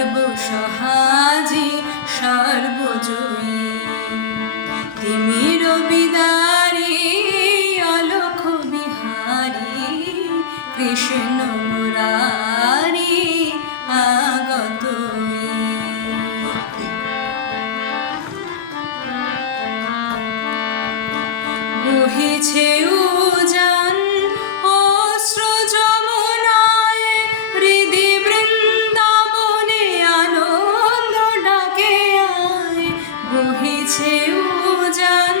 সর্বসহাজি সর্বজয়ী তিমির বিদারী অলখ বিহারী কৃষ্ণ মুরারি আগত বহিছে উজান অশ্রু যমুনায় হৃদি বৃন্দাবনে আনন্দ ডাকে আয় বহিছে উজান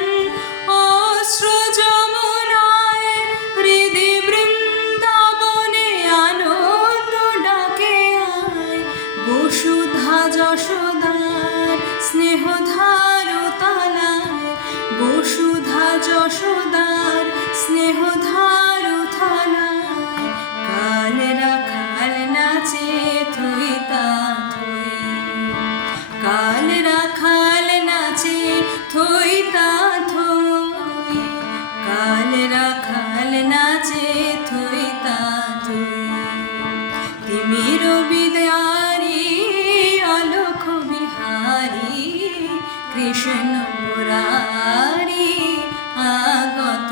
অশ্রু যমুনায় হৃদি বৃন্দাবনে আনন্দ ডাকে আয় বসুধা যশোদার স্নেহধার তালায় বসুধা যশোদার স্নেহধার থালায় কাল রাখাল নাচে থই তা থই কাল রাখাল নাচে থই তা থই কাল রাখাল নাচে থই তা থই তিমির বিদারী অলখ বিহারী কৃষ্ণ মুরারি আগত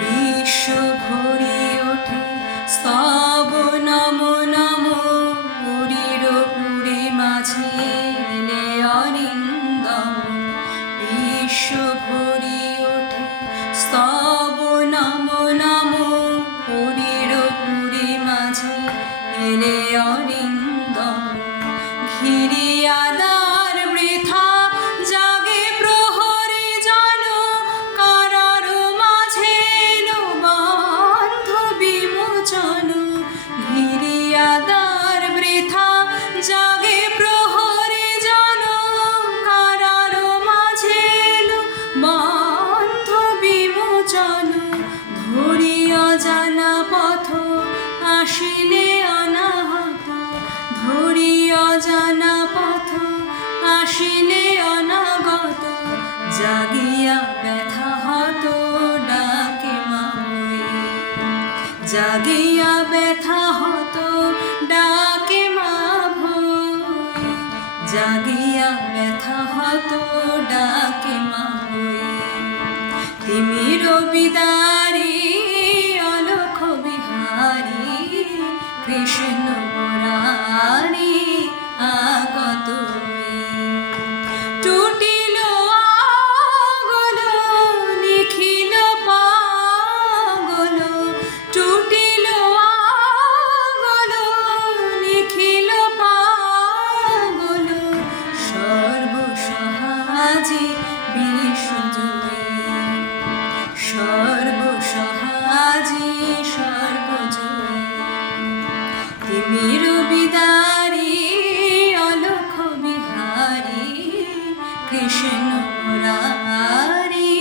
বিশ্ব ভরে ওঠে স্তব নম নম পুরীর পুরে মাঝে এলে অরিন্দম বিশ্ব ভরে ওঠে স্তব নম নম পুরীর পুরে মাঝে এলে অরিন্দম ঘিরিয়াদার বৃথা জাগে প্রহরে জন কারার মাঝে এলো বন্ধ বিমোচন ঘিরিয়াদার বৃথা জাগে প্রহরে জন কারার মাঝে এলো বন্ধ বিমোচন ধরি অজানা পথ আসিলে অনাহত ধরি অজানা পথ আসিলে অনাগত জাগিয়া ব্যথা হত ডাকে মামই জাগিয়া ব্যথা হত ডাকে মা ভই জাগিয়া ব্যথা হত ডাকে মা ভই তিমির বিদারী অলখ বিহারী কৃষ্ণ মুরারি আগত টুটিল আগল নিখিল পাগল টুটিল আগল নিখিল পাগল সর্বসহাজি বিশ্বজয়ী সর্বসহাজি সর্বজয়ী তিমির বিদারী অলখ বিহারী কৃষ্ণ মুরারি